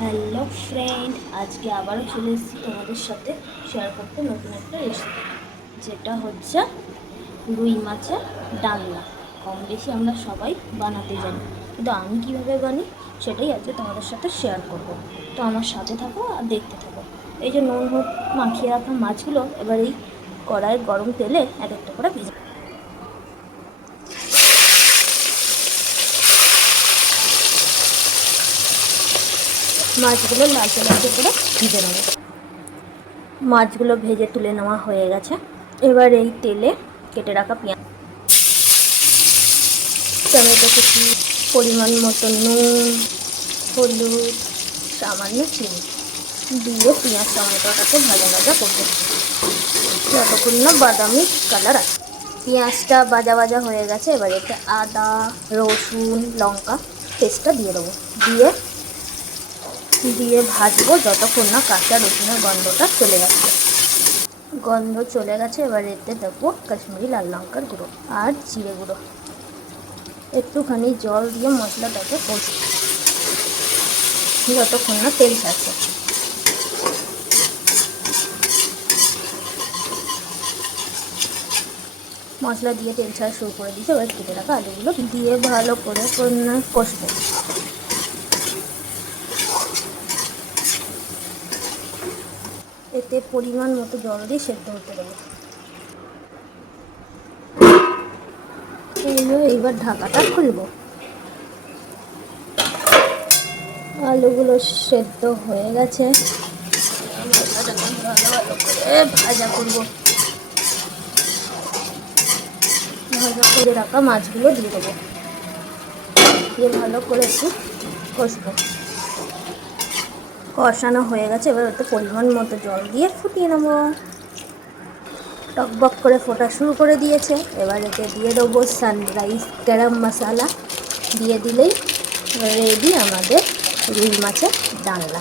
Hello friend, আজকে আবারও চলে এসেছি তোমাদের সাথে শেয়ার করতে নতুন একটা রেসিপি, যেটা হচ্ছে রুই মাছের ডালনা। কম বেশি আমরা সবাই বানাতে জানি, কিন্তু আমি কীভাবে বানি সেটাই আজকে তোমাদের সাথে শেয়ার করব। তো আমার সাথে থাকো আর দেখতে থাকো। এই যে নুন হলুদ মাখিয়ে রাখা মাছগুলো এবার এই কড়াইয়ের গরম তেলে এক একটা করে ভেজে মাছগুলো লালচে লালচে করে ভেজে নেবো। মাছগুলো ভেজে তুলে নেওয়া হয়ে গেছে। এবার এই তেলে কেটে রাখা পেঁয়াজ, টমেটো কুচি, পরিমাণ মতো নুন, হলুদ, সামান্য চিনি দিয়ে পেঁয়াজ টমেটোটাকে ভাজা ভাজা করবো যতক্ষণ না বাদামি কালার আছে। পেঁয়াজটা ভাজা ভাজা হয়ে গেছে। এবার এতে আদা, রসুন, লঙ্কা পেস্টটা দিয়ে দেবো, দিয়ে ভাজবো যতক্ষণ না কাঁচা রসুনের গন্ধটা চলে যাচ্ছে। গন্ধ চলে গেছে। এবার এতে দেবো কাশ্মীরি লাল লঙ্কার গুঁড়ো আর জিরে গুঁড়ো। একটুখানি জল দিয়ে মশলাটাকে কষি যতক্ষণ না তেল ছাড়ছে। মশলা দিয়ে তেল ছাড়া শুরু করে দিয়েছে। এবার কেটে রাখা আলুগুলো দিয়ে ভালো করে কষবো। এতে পরিমাণ মতো জল দিয়ে সেদ্ধ হতে দেবো। এইবার ঢাকাটা খুলবো। আলুগুলো সেদ্ধ হয়ে গেছে। মশলাটাকে ভালো করে ভাজা করবো। ভাজা করে রাখা মাছগুলো দিয়ে দেবো, দিয়ে ভালো করে একটু কষবো। কষানো হয়ে গেছে। এবার ওতে পরিমাণ মতো জল দিয়ে ফুটিয়ে নেবো। টকবক করে ফোটা শুরু করে দিয়েছে। এবার এতে দিয়ে দেবো সানরাইজ গরম মশলা, দিয়ে দিলেই রেডি আমাদের রুই মাছের ডালনা।